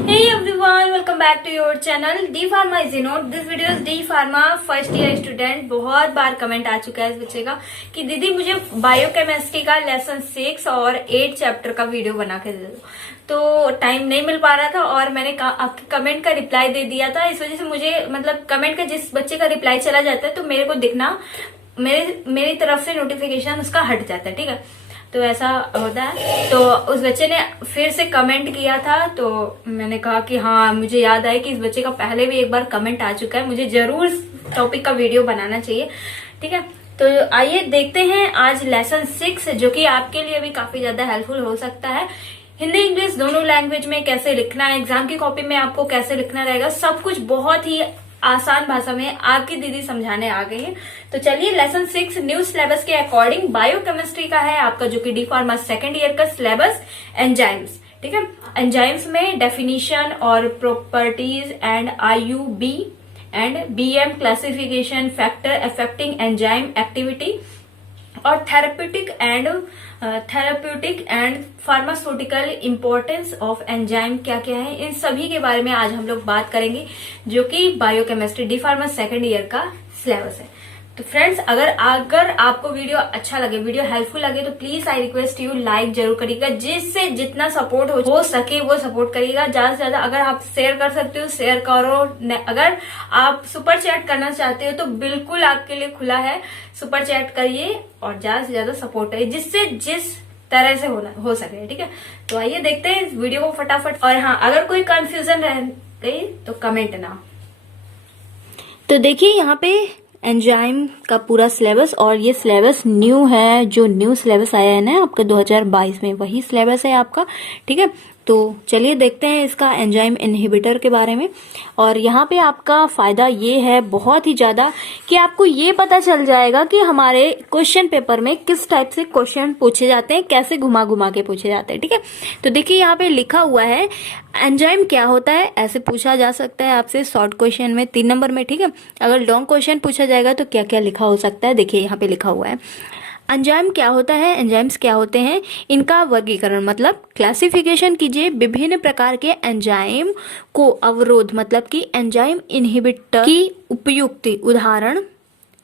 Hey everyone, welcome back to your channel D Pharma is note. This video is D Pharma first year student. बहुत बार comment आ चुका है इस बच्चे का कि दीदी मुझे बायोकेमिस्ट्री का लेसन 6 और 8 चैप्टर का वीडियो बना के दे दो। तो टाइम नहीं मिल पा रहा था और मैंने आपके कमेंट का रिप्लाई दे दिया था। इस वजह से मुझे मतलब कमेंट का जिस बच्चे का रिप्लाई चला जाता है तो मेरे को दिखना मेरी तरफ से नोटिफिकेशन उसका हट जाता है, ठीक है। तो ऐसा होता है। तो उस बच्चे ने फिर से कमेंट किया था तो मैंने कहा कि हाँ मुझे याद आया कि इस बच्चे का पहले भी एक बार कमेंट आ चुका है, मुझे जरूर इस टॉपिक का वीडियो बनाना चाहिए, ठीक है। तो आइए देखते हैं आज लेसन 6 जो कि आपके लिए भी काफी ज्यादा हेल्पफुल हो सकता है। हिंदी इंग्लिश दोनों लैंग्वेज में कैसे लिखना है, एग्जाम की कॉपी में आपको कैसे लिखना रहेगा, सब कुछ बहुत ही आसान भाषा में आपकी दीदी समझाने आ गई है। तो चलिए लेसन 6 न्यू सिलेबस के अकॉर्डिंग बायोकेमिस्ट्री का है आपका, जो कि डी फार्मा सेकेंड ईयर का सिलेबस एंजाइम्स, ठीक है। एंजाइम्स में डेफिनेशन और properties and IUB and BM classification, factor affecting enzyme activity और therapeutic and pharmaceutical importance of enzyme क्या क्या है, इन सभी के बारे में आज हम लोग बात करेंगे, जो कि biochemistry D pharma second year का सिलेबस है। तो फ्रेंड्स अगर आपको वीडियो अच्छा लगे, वीडियो हेल्पफुल लगे तो please I request you like जरूर करिएगा, जिससे जितना सपोर्ट हो सके वो सपोर्ट करिएगा। ज्यादा से ज्यादा अगर आप शेयर कर सकते हो शेयर करो, अगर आप सुपर चैट करना चाहते हो तो बिल्कुल आपके लिए खुला है, सुपर चैट करिए और ज्यादा से ज्यादा सपोर्ट करिए, जिससे जिस तरह से हो सके, ठीक है। तो आइए देखते हैं इस वीडियो को फटाफट। और हाँ, अगर कोई कंफ्यूजन रह गई तो कमेंट ना। तो देखिए यहाँ पे एंजाइम का पूरा सिलेबस, और ये सिलेबस न्यू है, जो न्यू सिलेबस आया है ना आपका 2022 में, वही सिलेबस है आपका, ठीक है। तो चलिए देखते हैं इसका एंजाइम इनहिबिटर के बारे में। और यहाँ पे आपका फायदा ये है बहुत ही ज्यादा कि आपको ये पता चल जाएगा कि हमारे क्वेश्चन पेपर में किस टाइप से क्वेश्चन पूछे जाते हैं, कैसे घुमा घुमा के पूछे जाते हैं, ठीक है। तो देखिए यहाँ पे लिखा हुआ है एंजाइम क्या होता है, ऐसे पूछा जा सकता है आपसे शॉर्ट क्वेश्चन में 3 नंबर में, ठीक है। अगर लॉन्ग क्वेश्चन पूछा जाएगा तो क्या क्या लिखा हो सकता है, देखिए यहाँ पे लिखा हुआ है एंजाइम क्या होता है, एंजाइम्स क्या होते हैं, इनका वर्गीकरण मतलब क्लासिफिकेशन कीजिए, विभिन्न प्रकार के एंजाइम को अवरोध मतलब कि एंजाइम इनहिबिटर की उपयुक्ति उदाहरण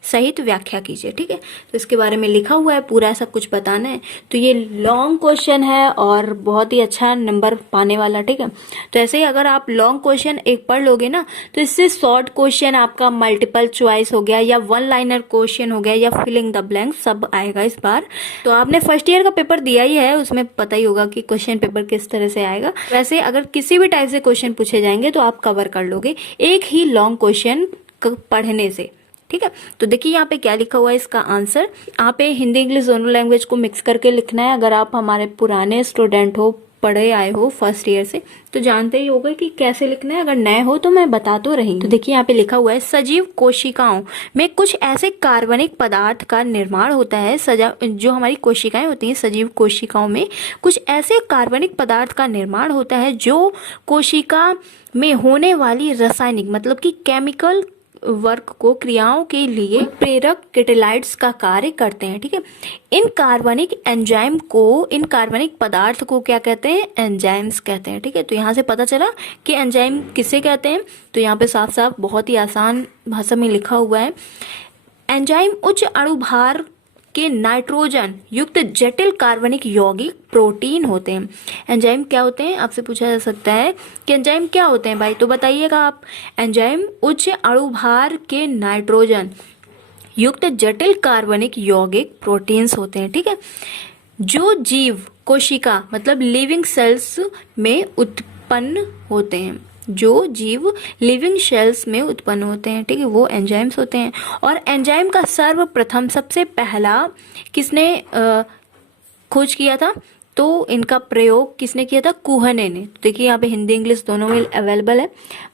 सहित व्याख्या कीजिए, ठीक है। तो इसके बारे में लिखा हुआ है, पूरा ऐसा कुछ बताना है। तो ये लॉन्ग क्वेश्चन है और बहुत ही अच्छा नंबर पाने वाला, ठीक है। तो ऐसे ही अगर आप लॉन्ग क्वेश्चन एक पढ़ लोगे ना तो इससे शॉर्ट क्वेश्चन आपका मल्टीपल चॉइस हो गया या 1 लाइनर क्वेश्चन हो गया या फिलिंग द ब्लैंक सब आएगा इस बार। तो आपने फर्स्ट ईयर का पेपर दिया ही है, उसमें पता ही होगा कि क्वेश्चन पेपर किस तरह से आएगा। वैसे अगर किसी भी टाइप से क्वेश्चन पूछे जाएंगे तो आप कवर कर लोगे एक ही लॉन्ग क्वेश्चन पढ़ने से, ठीक है। तो देखिए यहाँ पे क्या लिखा हुआ है इसका आंसर। यहाँ पे हिंदी इंग्लिश दोनों लैंग्वेज को मिक्स करके लिखना है। अगर आप हमारे पुराने स्टूडेंट हो, पढ़े आए हो फर्स्ट ईयर से, तो जानते ही होगा कि कैसे लिखना है। अगर नए हो तो मैं बता तो रही हूँ। तो देखिए यहाँ पे लिखा हुआ है सजीव कोशिकाओं में कुछ ऐसे कार्बनिक पदार्थ का निर्माण होता है, जो हमारी कोशिकाएं होती हैं सजीव कोशिकाओं में कुछ ऐसे कार्बनिक पदार्थ का निर्माण होता है जो कोशिका में होने वाली रासायनिक मतलब कि केमिकल वर्क को क्रियाओं के लिए प्रेरक कैटालाइट्स का कार्य करते हैं, ठीक है। इन कार्बनिक पदार्थ को क्या कहते हैं, एंजाइम्स कहते हैं, ठीक है। तो यहाँ से पता चला कि एंजाइम किसे कहते हैं। तो यहाँ पे साफ साफ बहुत ही आसान भाषा में लिखा हुआ है एंजाइम उच्च अणुभार के नाइट्रोजन युक्त जटिल कार्बनिक यौगिक प्रोटीन होते हैं। एंजाइम क्या होते हैं, आपसे पूछा जा सकता है कि एंजाइम क्या होते हैं भाई, तो बताइएगा आप। एंजाइम उच्च अणुभार के नाइट्रोजन युक्त जटिल कार्बनिक यौगिक प्रोटीन्स होते हैं, ठीक है, जो जीव कोशिका मतलब लिविंग सेल्स में उत्पन्न होते हैं, जो जीव लिविंग सेल्स में उत्पन्न होते हैं, ठीक है, वो एंजाइम्स होते हैं। और एंजाइम का सर्वप्रथम सबसे पहला किसने खोज किया था, तो इनका प्रयोग किसने किया था, कुहने ने। तो देखिए यहाँ पे हिंदी इंग्लिश दोनों में अवेलेबल है,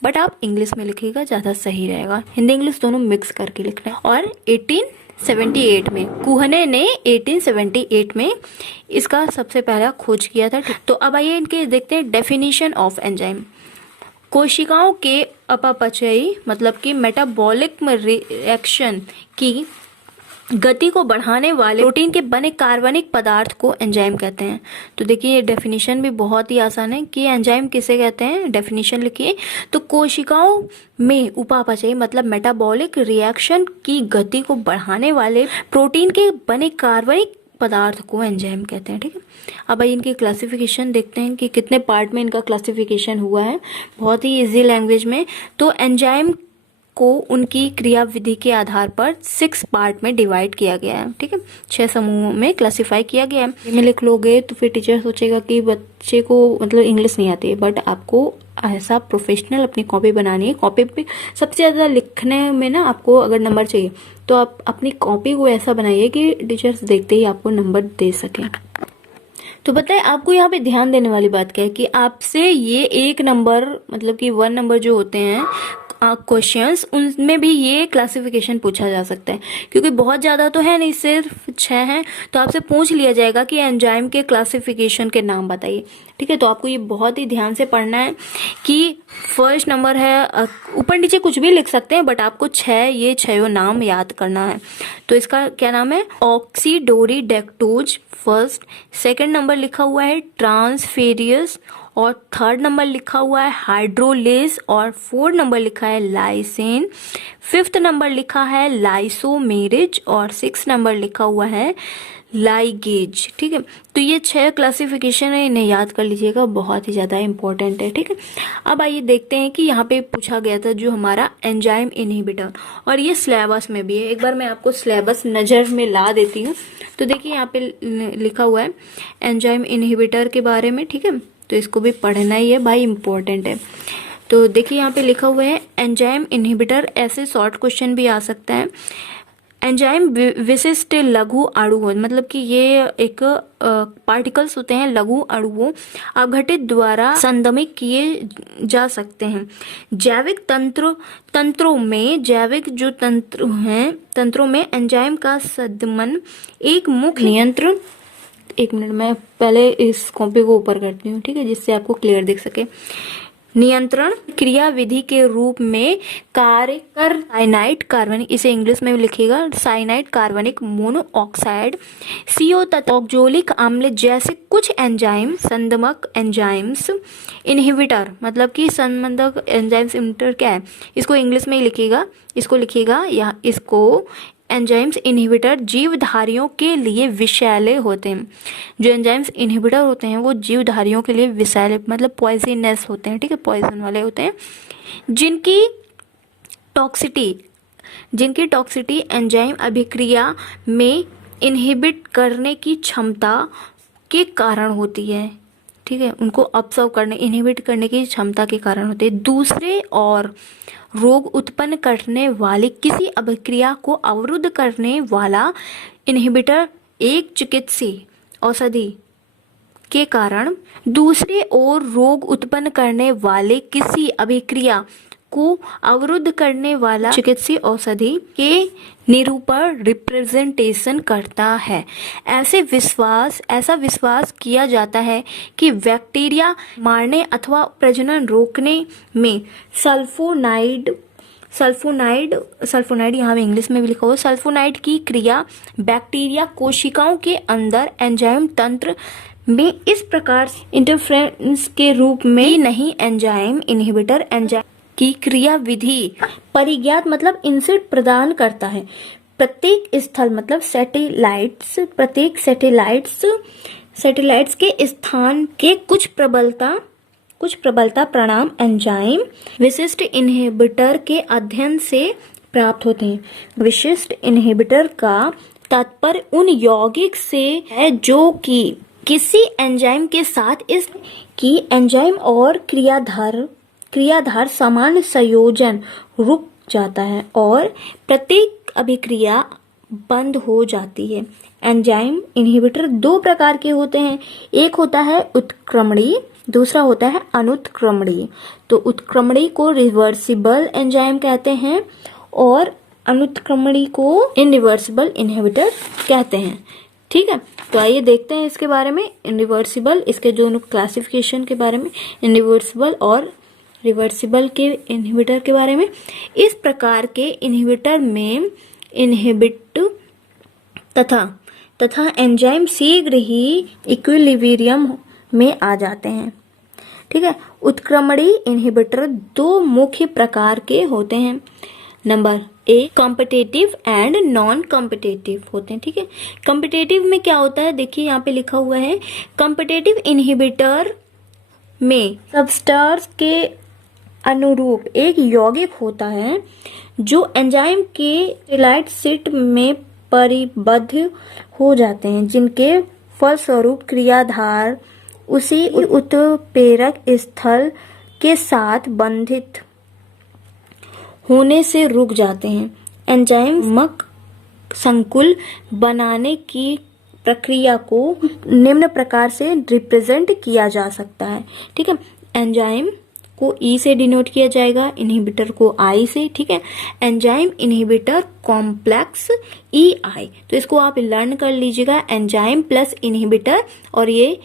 बट आप इंग्लिश में लिखिएगा ज्यादा सही रहेगा, हिंदी इंग्लिश दोनों मिक्स करके लिखना है। और 1878 में कुहने ने 1878 में इसका सबसे पहला खोज किया था। तो अब आइए इनके देखते हैं डेफिनेशन ऑफ एंजाइम। कोशिकाओं के अपचयी मतलब कि मेटाबॉलिक रिएक्शन की गति को बढ़ाने वाले प्रोटीन के बने कार्बनिक पदार्थ को एंजाइम कहते हैं। तो देखिए ये डेफिनेशन भी बहुत ही आसान है कि एंजाइम किसे कहते हैं। डेफिनेशन लिखिए तो कोशिकाओं में उपापचय मतलब मेटाबॉलिक रिएक्शन की गति को बढ़ाने वाले प्रोटीन के बने कार्बनिक पदार्थ को एंजाइम कहते हैं। ठीक है, अब आइए इनकी क्लासिफिकेशन देखते हैं कि कितने पार्ट में इनका क्लासिफिकेशन हुआ है, बहुत ही इजी लैंग्वेज में। तो एंजाइम को उनकी क्रिया विधि के आधार पर 6 पार्ट में डिवाइड किया गया है। ठीक है, 6 समूहों में क्लासिफाई किया गया है। में लिख लोगे तो फिर टीचर सोचेगा कि बच्चे को मतलब इंग्लिश नहीं आती है, बट आपको ऐसा प्रोफेशनल अपनी कॉपी बनानी है। कॉपी पे सबसे ज्यादा लिखने में ना आपको अगर नंबर चाहिए तो आप अपनी कॉपी को ऐसा बनाइए कि टीचर्स देखते ही आपको नंबर दे सकें। तो बताए आपको यहाँ पे ध्यान देने वाली बात क्या है कि आपसे ये 1 नंबर मतलब कि 1 नंबर जो होते हैं क्वेश्चंस, उनमें भी ये क्लासिफिकेशन पूछा जा सकता है, क्योंकि बहुत ज्यादा तो है नहीं, सिर्फ 6 हैं। तो आपसे पूछ लिया जाएगा कि एंजाइम के क्लासिफिकेशन के नाम बताइए। ठीक है, तो आपको ये बहुत ही ध्यान से पढ़ना है कि फर्स्ट नंबर है, ऊपर नीचे कुछ भी लिख सकते हैं, बट आपको 6 नाम याद करना है। तो इसका क्या नाम है, ऑक्सीडोरीडेक्टोज फर्स्ट, सेकंड नंबर लिखा हुआ है ट्रांसफेरियस, और थर्ड नंबर लिखा हुआ है हाइड्रोलेज, और 4 नंबर लिखा है लाइसेन, 5th नंबर लिखा है लाइसोमेरेज, और 6 नंबर लिखा हुआ है लाइगेज। ठीक है, तो ये 6 क्लासिफिकेशन है, इन्हें याद कर लीजिएगा, बहुत ही ज्यादा इंपॉर्टेंट है। ठीक है, अब आइए देखते हैं कि यहाँ पे पूछा गया था जो हमारा एंजाइम इनहिबिटर, और ये सिलेबस में भी है। एक बार मैं आपको सिलेबस नजर में ला देती हूँ। तो देखिए यहाँ पे लिखा हुआ है एंजाइम इनहिबिटर के बारे में। ठीक है, तो इसको भी पढ़ना ही है भाई, इंपॉर्टेंट है। तो देखिए यहाँ पे लिखा हुआ है एंजाइम इनहिबिटर, ऐसे शॉर्ट क्वेश्चन भी आ सकता है। एंजाइम विशिष्ट लघु अणुओं, मतलब कि ये एक पार्टिकल्स होते हैं लघु अणुओं, अघटित द्वारा संदमित किए जा सकते हैं। जैविक तंत्रों में, जैविक जो तंत्र हैं, तंत्रों में एंजाइम का संदमन एक मुख्य नियंत्रण। 1 मिनट, मैं पहले इस कॉपी को ऊपर करती हूँ, ठीक है, जिससे आपको क्लियर दिख सके। नियंत्रण क्रिया विधि के रूप में कार्य कर साइनाइड कार्बनिक, इसे इंग्लिश में लिखिएगा साइनाइड कार्बनिक मोनोऑक्साइड, CO तथा ऑक्सैलिक अम्ल जैसे कुछ एंजाइम संदमक एंजाइम्स इनहिबिटर, मतलब कि संबंधक एंजाइम्स इनहिबिटर क्या है, इसको इंग्लिश में ही लिखिएगा, इसको लिखिएगा या इसको एंजाइम्स इनहिबिटर जीवधारियों के लिए विषैले होते हैं। जो एंजाइम्स इनहिबिटर होते हैं वो जीवधारियों के लिए विषैले मतलब पॉइजनस होते हैं। ठीक है, पॉइजन वाले होते हैं, जिनकी टॉक्सिटी एंजाइम अभिक्रिया में इनहिबिट करने की क्षमता के कारण होती है। ठीक है, उनको ऑब्जर्व करने, इनहिबिट करने की क्षमता के कारण होते हैं। दूसरे और रोग उत्पन्न करने वाली किसी अभिक्रिया को अवरुद्ध करने वाला इनहिबिटर एक चिकित्सीय औषधि के कारण, दूसरे और रोग उत्पन्न करने वाले किसी अभिक्रिया को अवरुद्ध करने वाला चिकित्सीय औषधि के निरूपण रिप्रेजेंटेशन करता है। ऐसा विश्वास किया जाता है कि बैक्टीरिया मारने अथवा प्रजनन रोकने में सल्फोनाइड यहाँ इंग्लिश में भी लिखा हुआ, सल्फोनाइड की क्रिया बैक्टीरिया कोशिकाओं के अंदर एंजाइम तंत्र में इस प्रकार इंटरफेरेंस के रूप में ही नहीं, एंजाइम इनहिबिटर एंजाइम की क्रिया विधि परिज्ञात मतलब इनसिट प्रदान करता है। प्रत्येक स्थल मतलब प्रत्येक सैटेलाइट्स के स्थान के कुछ प्रबलता परिणाम एंजाइम विशिष्ट इनहिबिटर के अध्ययन से प्राप्त होते हैं। विशिष्ट इनहिबिटर का तात्पर्य उन यौगिक से है जो कि किसी एंजाइम के साथ इस की एंजाइम और क्रियाधार समान संयोजन रुक जाता है और प्रत्येक अभिक्रिया बंद हो जाती है। एंजाइम इनहिबिटर 2 प्रकार के होते हैं, एक होता है उत्क्रमणीय, दूसरा होता है अनुत्क्रमणीय। तो उत्क्रमणीय को रिवर्सिबल एंजाइम कहते हैं और अनुत्क्रमणीय को इनरिवर्सिबल इनहिबिटर कहते हैं। ठीक है, तो आइए देखते हैं इसके बारे में, इनरिवर्सिबल, इसके दोनों क्लासिफिकेशन के बारे में, इनरिवर्सिबल और रिवर्सिबल के इनहिबिटर के बारे में। इस प्रकार के इनहिबिटर में तथा एंजाइम शीघ्र ही इक्विलिब्रियम में आ जाते हैं। ठीक है। उत्क्रमणी इनहिबिटर दो मुख्य प्रकार के होते हैं। Number A, competitive and non competitive होते हैं। ठीक है। कॉम्पिटेटिव में क्या होता है, देखिए यहाँ पे लिखा हुआ है, कॉम्पिटेटिव इनहिबिटर में सबस्टार्स के अनुरूप एक यौगिक होता है जो एंजाइम के सेटेलाइट साइट में परिबद्ध हो जाते हैं, जिनके फलस्वरूप क्रियाधार उसी उत्प्रेरक स्थल के साथ बंधित होने से रुक जाते हैं। एंजाइमक संकुल बनाने की प्रक्रिया को निम्न प्रकार से रिप्रेजेंट किया जा सकता है। ठीक है। एंजाइम को ई से डिनोट किया जाएगा, इनहिबिटर को आई से। ठीक है। एंजाइम इनहिबिटर कॉम्प्लेक्स ई आई, तो इसको आप लर्न कर लीजिएगा, एंजाइम प्लस इनहिबिटर, और ये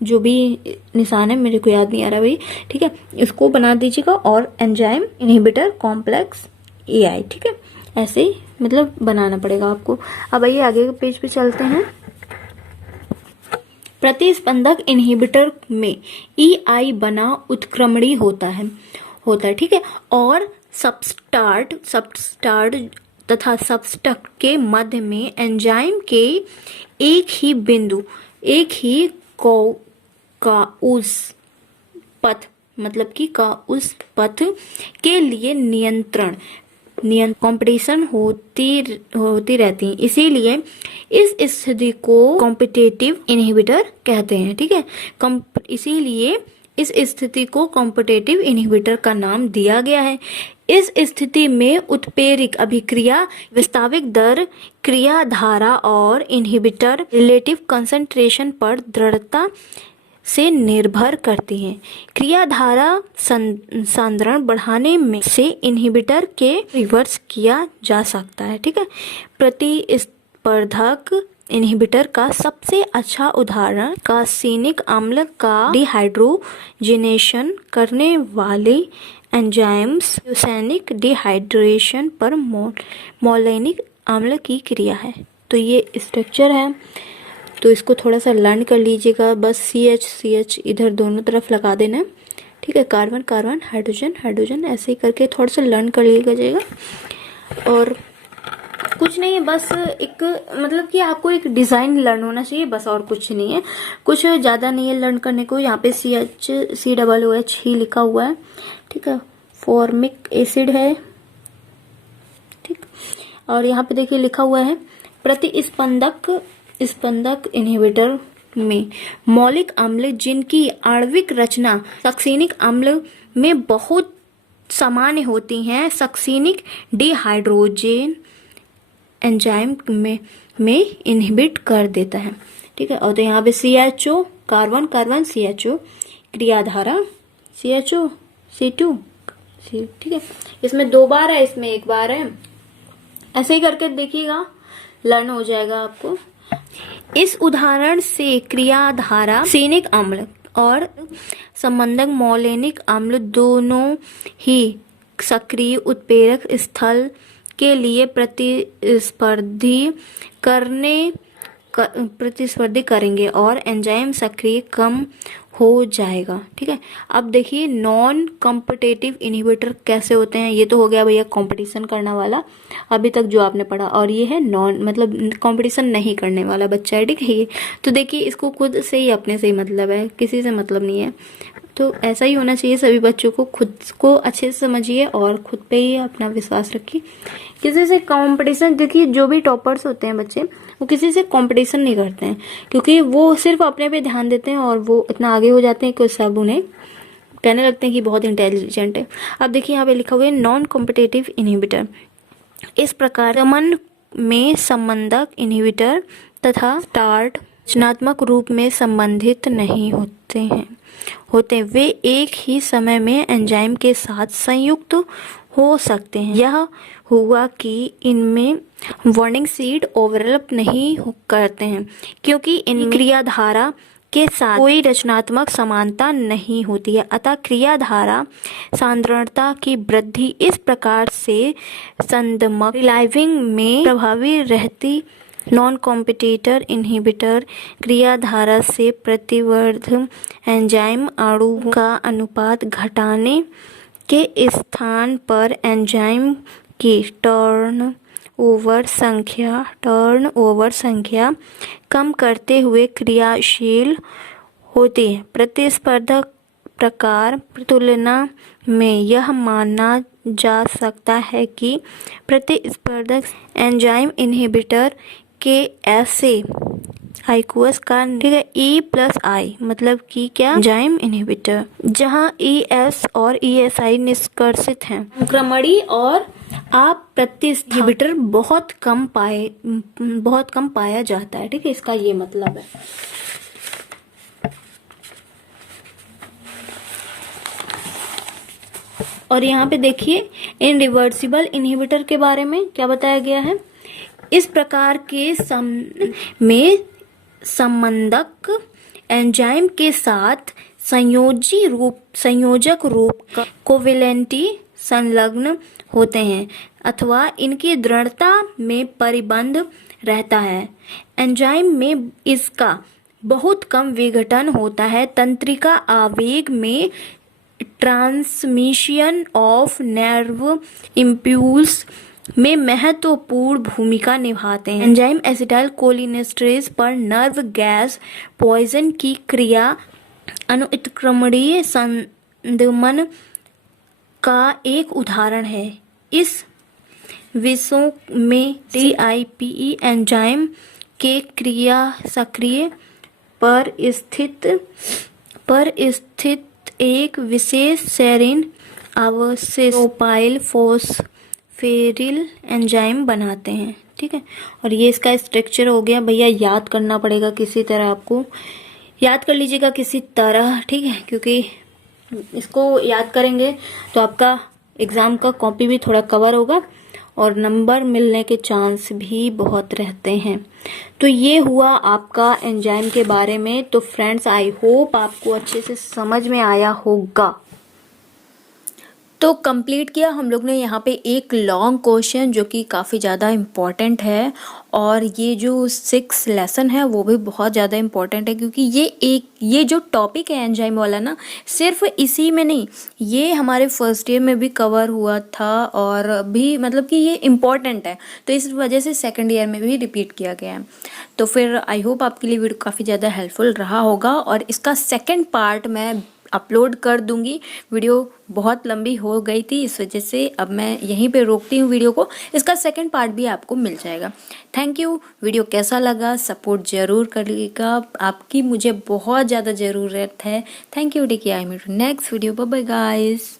जो भी निशान है मेरे को याद नहीं आ रहा भाई। ठीक है। इसको बना दीजिएगा, और एंजाइम इनहिबिटर कॉम्प्लेक्स ई आई। ठीक है। ऐसे ही मतलब बनाना पड़ेगा आपको। अब आइए आगे के पेज पे चलते हैं। प्रतिस्पंदक इनहिबिटर में ई आई बना उत्क्रमणी होता है। ठीक है। और सबस्टार्ट तथा सब्सट्रेट के मध्य में एंजाइम के एक ही बिंदु, एक ही का उस पथ, मतलब कि का उस पथ के लिए नियंत्रण कंपटीशन होती रहती है। इसीलिए इस स्थिति को कॉम्पिटेटिव इनहिबिटर कहते हैं। ठीक है। इसीलिए इस स्थिति को कॉम्पिटेटिव इनहिबिटर का नाम दिया गया है। इस स्थिति में उत्प्रेरक अभिक्रिया वास्तविक दर, क्रियाधारा और इनहिबिटर रिलेटिव कंसंट्रेशन पर दृढ़ता से निर्भर करती है। क्रियाधारा सांद्रण बढ़ाने में से इनहिबिटर के रिवर्स किया जा सकता है। ठीक है। प्रतिस्पर्धक इनहिबिटर का सबसे अच्छा उदाहरण कार्सिनिक अम्ल का डिहाइड्रोजिनेशन करने वाले एंजाइम्स ल्यूसेनिक डिहाइड्रेशन पर मोलेनिक अम्ल की क्रिया है। तो ये स्ट्रक्चर है, तो इसको थोड़ा सा लर्न कर लीजिएगा। बस CH इधर दोनों तरफ लगा देना। ठीक है। कार्बन कार्बन, हाइड्रोजन हाइड्रोजन, ऐसे ही करके थोड़ा सा लर्न कर लीजिएगा। और कुछ नहीं है, बस एक मतलब कि आपको एक डिजाइन लर्न होना चाहिए, बस और कुछ नहीं है, कुछ ज्यादा नहीं है लर्न करने को। यहाँ पे COOH ही लिखा हुआ है। ठीक है। फॉर्मिक एसिड है। ठीक। और यहाँ पे देखिए लिखा हुआ है प्रतिस्पंदक इनहिबिटर में मौलिक अम्ल जिनकी आणविक रचना सक्सिनिक अम्ल में बहुत सामान्य होती हैं, सक्सिनिक डिहाइड्रोजन एंजाइम में इनहिबिट कर देता है। ठीक है। और तो यहाँ पे CHO, carbon carbon CHO, क्रियाधारा CHO C2। ठीक है। इसमें 2 बार है, इसमें 1 बार है। ऐसे ही करके देखिएगा, लर्न हो जाएगा आपको। इस उदाहरण से क्रियाधारा सक्सिनिक अम्ल और संबंधक मोलेनिक अम्ल दोनों ही सक्रिय उत्प्रेरक स्थल के लिए प्रतिस्पर्धी करेंगे और एंजाइम सक्रिय कम हो जाएगा। ठीक है। अब देखिए नॉन कॉम्पिटेटिव इनहिबिटर कैसे होते हैं। ये तो हो गया भैया कंपटीशन करने वाला अभी तक जो आपने पढ़ा, और ये है नॉन मतलब कंपटीशन नहीं करने वाला बच्चा है। ठीक है। ये तो देखिए इसको खुद से ही अपने से ही मतलब है, किसी से मतलब नहीं है। तो ऐसा ही होना चाहिए सभी बच्चों को, खुद को अच्छे से समझिए और खुद पे ही अपना विश्वास रखिए। किसी से कंपटीशन, देखिए जो भी टॉपर्स होते हैं बच्चे वो किसी से कंपटीशन नहीं करते हैं, क्योंकि वो सिर्फ अपने पे ध्यान देते हैं और वो इतना आगे हो जाते हैं कि सब उन्हें कहने लगते हैं कि बहुत इंटेलिजेंट है। अब देखिए यहाँ पे लिखा हुआ है नॉन कॉम्पिटेटिव इनहिबिटर। इस प्रकार दमन में संबंधक इनहिबिटर तथा स्टार्ट रचनात्मक रूप में संबंधित नहीं होते वे एक ही समय में एंजाइम के साथ संयुक्त हो सकते हैं। यह हुआ कि इनमें वार्निंग सीड ओवरलैप नहीं करते हैं, क्योंकि इन क्रियाधारा के साथ कोई रचनात्मक समानता नहीं होती है। अतः क्रियाधारा सांद्रता की वृद्धि इस प्रकार से संदमक रिलाइविंग में प्रभावी नॉन कॉम्पिटिटर इनहिबिटर क्रियाधारा से प्रतिवर्ध एंजाइम अणु का अनुपात घटाने के स्थान पर एंजाइम की टर्नओवर संख्या कम करते हुए क्रियाशील होती है। प्रतिस्पर्धक प्रकार तुलना में यह माना जा सकता है कि प्रतिस्पर्धक एंजाइम इनहिबिटर के ऐसे आइक्वस का E+I मतलब कि क्या एंजाइम इनहिबिटर जहां ES और ESI निष्कर्षित हैं। संक्रमणी और अप्रतिस्पर्धी बहुत कम पाया जाता है। ठीक है, इसका ये मतलब है। और यहाँ पे देखिए इनरिवर्सिबल इनहिबिटर के बारे में क्या बताया गया है। इस प्रकार के संबंधक एंजाइम के साथ संयोजक रूप का कोवेलेंटी संलग्न होते हैं अथवा इनकी दृढ़ता में परिबंध रहता है। एंजाइम में इसका बहुत कम विघटन होता है। तंत्रिका आवेग में ट्रांसमिशन ऑफ नर्व इम्पल्स में महत्वपूर्ण भूमिका निभाते हैं। एंजाइम एसिटाइल कोलिनेस्टरेज पर नर्व गैस पॉइजन की क्रिया अनुत्क्रमणीय संदमन का एक उदाहरण है। इस विषयों में TIPE एंजाइम के क्रिया सक्रिय पर स्थित एक विशेष सेरीन अवशेषोपाइल फॉस्फेरिल एंजाइम बनाते हैं। ठीक है, और ये इसका स्ट्रक्चर हो गया। भैया याद करना पड़ेगा किसी तरह, आपको याद कर लीजिएगा किसी तरह। ठीक है, क्योंकि इसको याद करेंगे तो आपका एग्जाम का कॉपी भी थोड़ा कवर होगा और नंबर मिलने के चांस भी बहुत रहते हैं। तो ये हुआ आपका एंजाइम के बारे में। तो फ्रेंड्स, आई होप आपको अच्छे से समझ में आया होगा। तो कंप्लीट किया हम लोग ने यहाँ पे एक लॉन्ग क्वेश्चन जो कि काफ़ी ज़्यादा इम्पॉर्टेंट है, और ये जो 6 लेसन है वो भी बहुत ज़्यादा इम्पॉर्टेंट है, क्योंकि ये जो टॉपिक है एंजाइम वाला ना, सिर्फ इसी में नहीं, ये हमारे फर्स्ट ईयर में भी कवर हुआ था और भी मतलब कि ये इम्पॉर्टेंट है, तो इस वजह से सेकेंड ईयर में भी रिपीट किया गया है। तो फिर आई होप आपके लिए वीडियो काफ़ी ज़्यादा हेल्पफुल रहा होगा, और इसका सेकेंड पार्ट मैं अपलोड कर दूंगी। वीडियो बहुत लंबी हो गई थी, इस वजह से अब मैं यहीं पे रोकती हूँ वीडियो को। इसका सेकंड पार्ट भी आपको मिल जाएगा। Thank you. वीडियो कैसा लगा सपोर्ट ज़रूर करिएगा, आपकी मुझे बहुत ज़्यादा ज़रूरत है। Thank you. Take care, I meet next video. Bye bye guys.